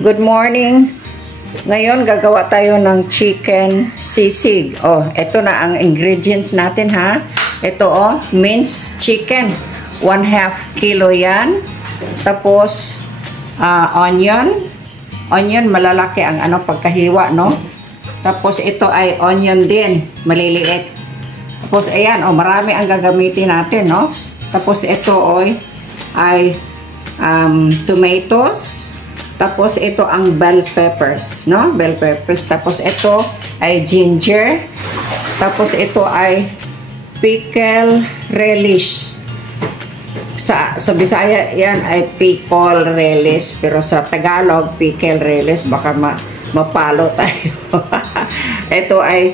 Good morning. Ngayon gagawa tayo ng chicken sisig. Oh, ito na ang ingredients natin ha. Ito minced chicken. 1/2 kilo yan. Tapos onion. Onion malalaki ang pagkahiwa, no? Tapos ito ay onion din, maliliit. Tapos ayan, marami ang gagamitin natin, no? Tapos ito ay tomatoes. Tapos ito ang bell peppers, no? Bell peppers. Tapos ito ay ginger. Tapos ito ay pickle relish. Sa Bisaya yan ay pickle relish, pero sa Tagalog pickle relish, baka mapalo tayo. Ito ay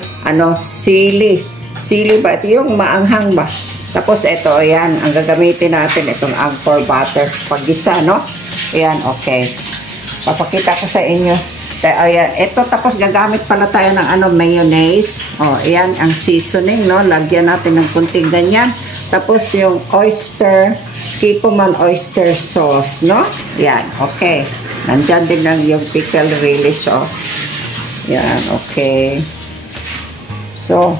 sili. Sili ba? Ito yung maanghang ba? Tapos ito, ayan, ang gagamitin natin itong Angkor butter paggisa, no? Ayan, okay. Papakita ko sa inyo. Ayan, ito tapos gagamit pala tayo ng mayonnaise. Oh, ayan ang seasoning, no? Lagyan natin ng kunting ganyan. Tapos yung oyster, Kikkoman oyster sauce, no? Ayan, okay. Nandyan din lang yung pickle relish, oh. Ayan, okay. So,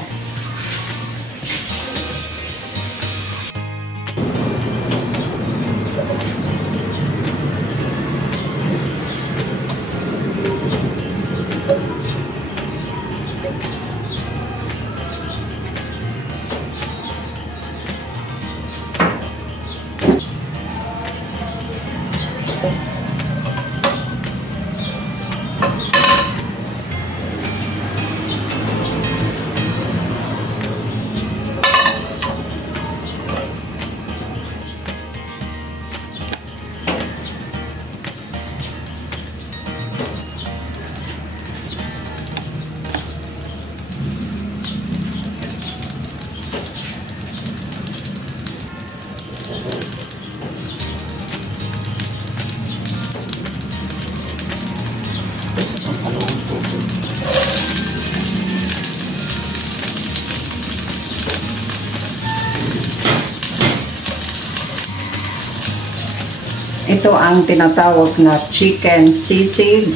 ito ang tinatawag na chicken sisig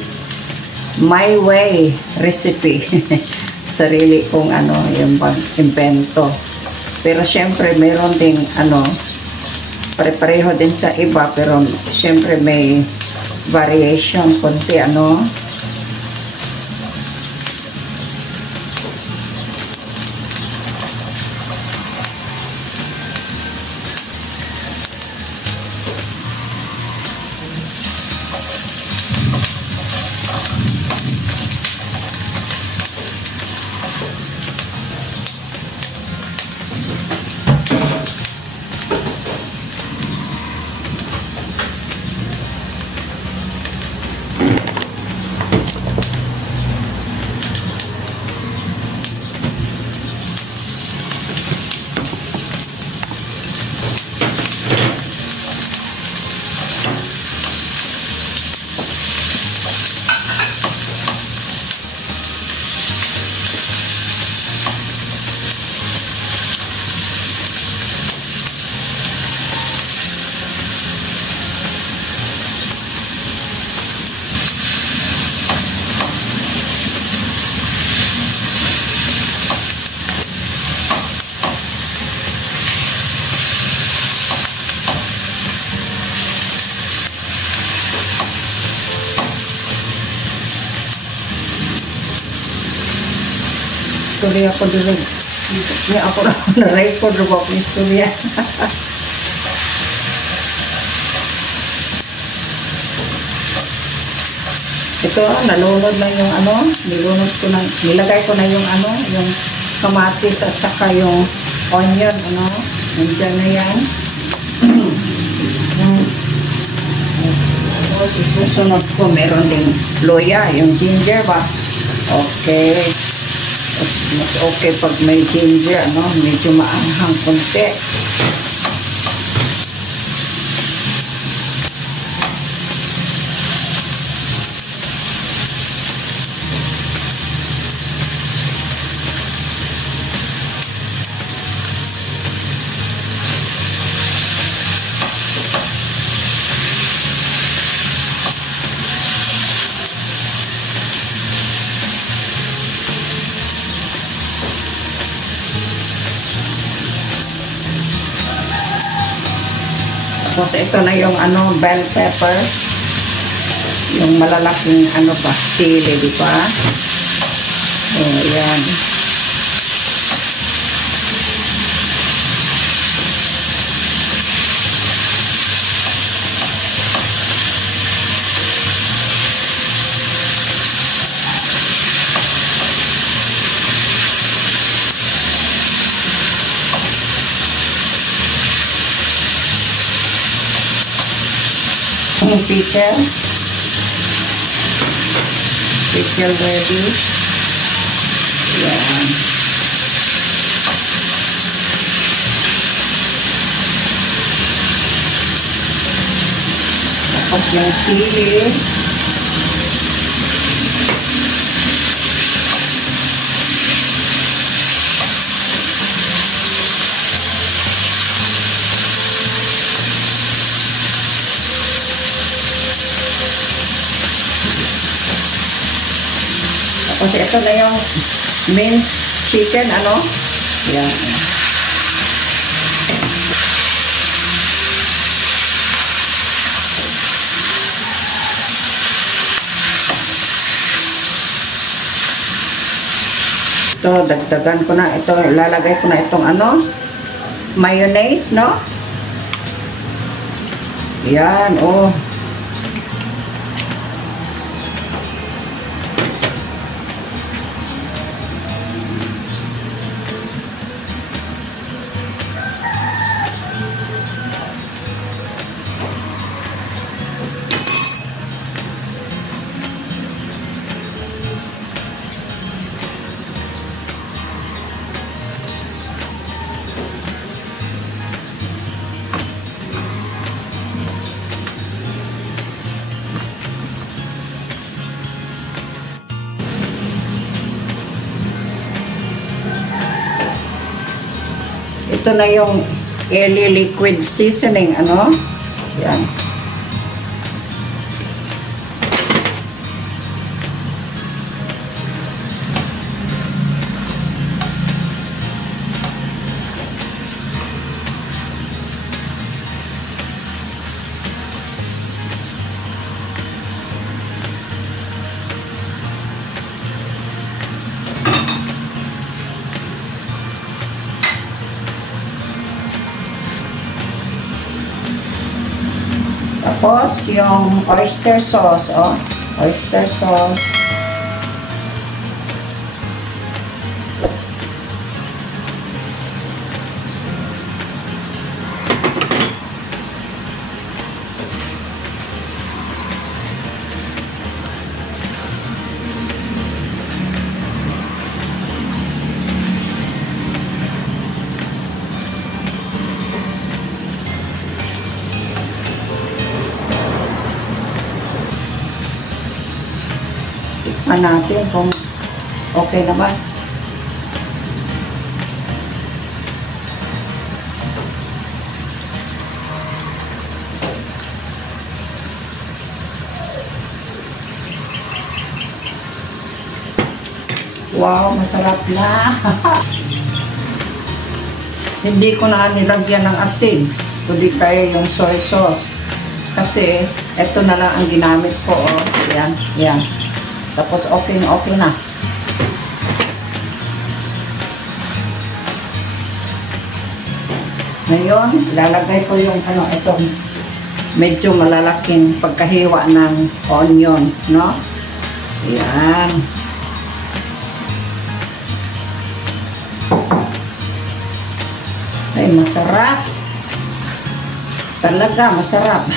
my way recipe. Sarili kong yung pag-invento. Pero syempre meron ding pare-pareho din sa iba, pero syempre may variation konti Sorry ako dito. Hindi ako na-record about yung istorya. Ito, nalunod na yung nilagay ko na yung yung kamatis at saka yung onion, nandiyan na yan. Susunod ko, meron ding loya, yung ginger ba? Okay. Mas okay pag may ginger, medyo maanghang konti. Tapos ito na yung ano, bell pepper. Yung malalaking ano ba, sili, di ba? Oh, yan. Pickle ready. Yan. Tapos yung sili. Tapos ito na yung minced chicken, ano? Yan. Ito, dagdagan ko na. Ito, lalagay ko na itong ano? Mayonnaise, no? Yan, oh. Ito na yung Ellie liquid seasoning, ano? Yan. Tapos, yung oyster sauce, oh. Oyster sauce. Tikman natin kung okay naman. Wow, masarap na. Hindi ko na nilagyan ng asin, kundi kaya yung soy sauce. Kasi ito na lang ang ginamit ko, oh. Yan, yan. Tapos okay na. Ngayon, lalagay ko yung ano, itong medyo malalaking pagkahiwa ng onion, no? Yan. Ay, masarap. Talaga, masarap.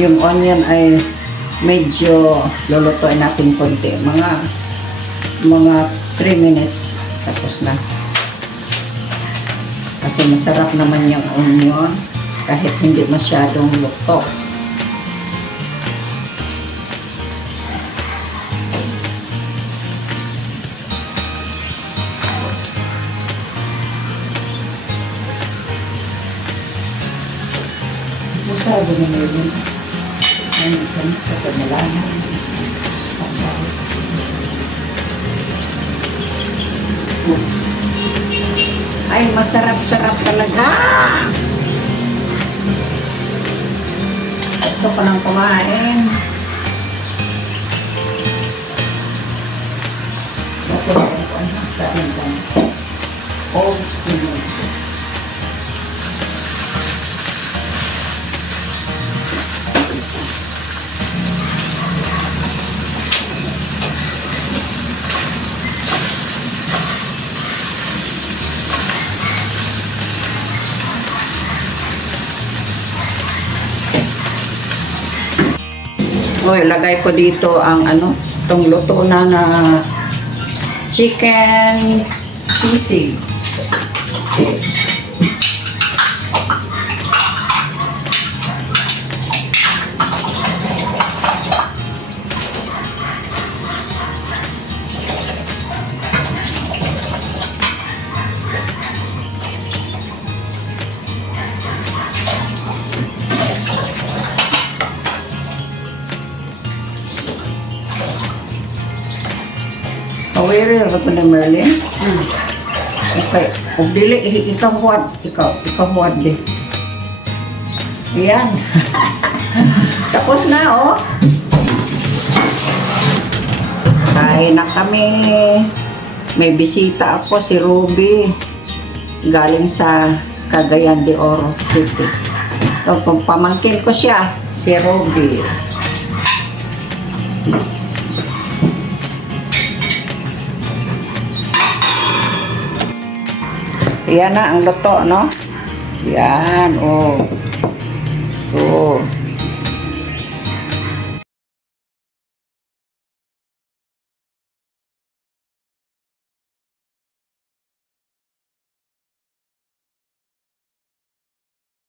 Yung onion ay medyo lulutuin natin konti. Mga 3 minutes. Tapos na. Kasi masarap naman yung onion kahit hindi masyadong luto. sabi na yun. Ayun kami sa Kamalanan. Ay, masarap-sarap talaga. Gusto ko nang kumain. Ito ko sa akin. Oh, o, ilagay ko dito ang ano, itong luto na chicken sisig. Aware ka pa na Merlin? Okay. Kung dili, ikaw huwad. Ikaw huwad din. Ayan. Tapos na, oh. Kain na kami. May bisita ako, si Ruby. Galing sa Cagayan de Oro City. So, pamangkin ko siya, si Ruby. Yan na ang luto, no? Yan, oh. So,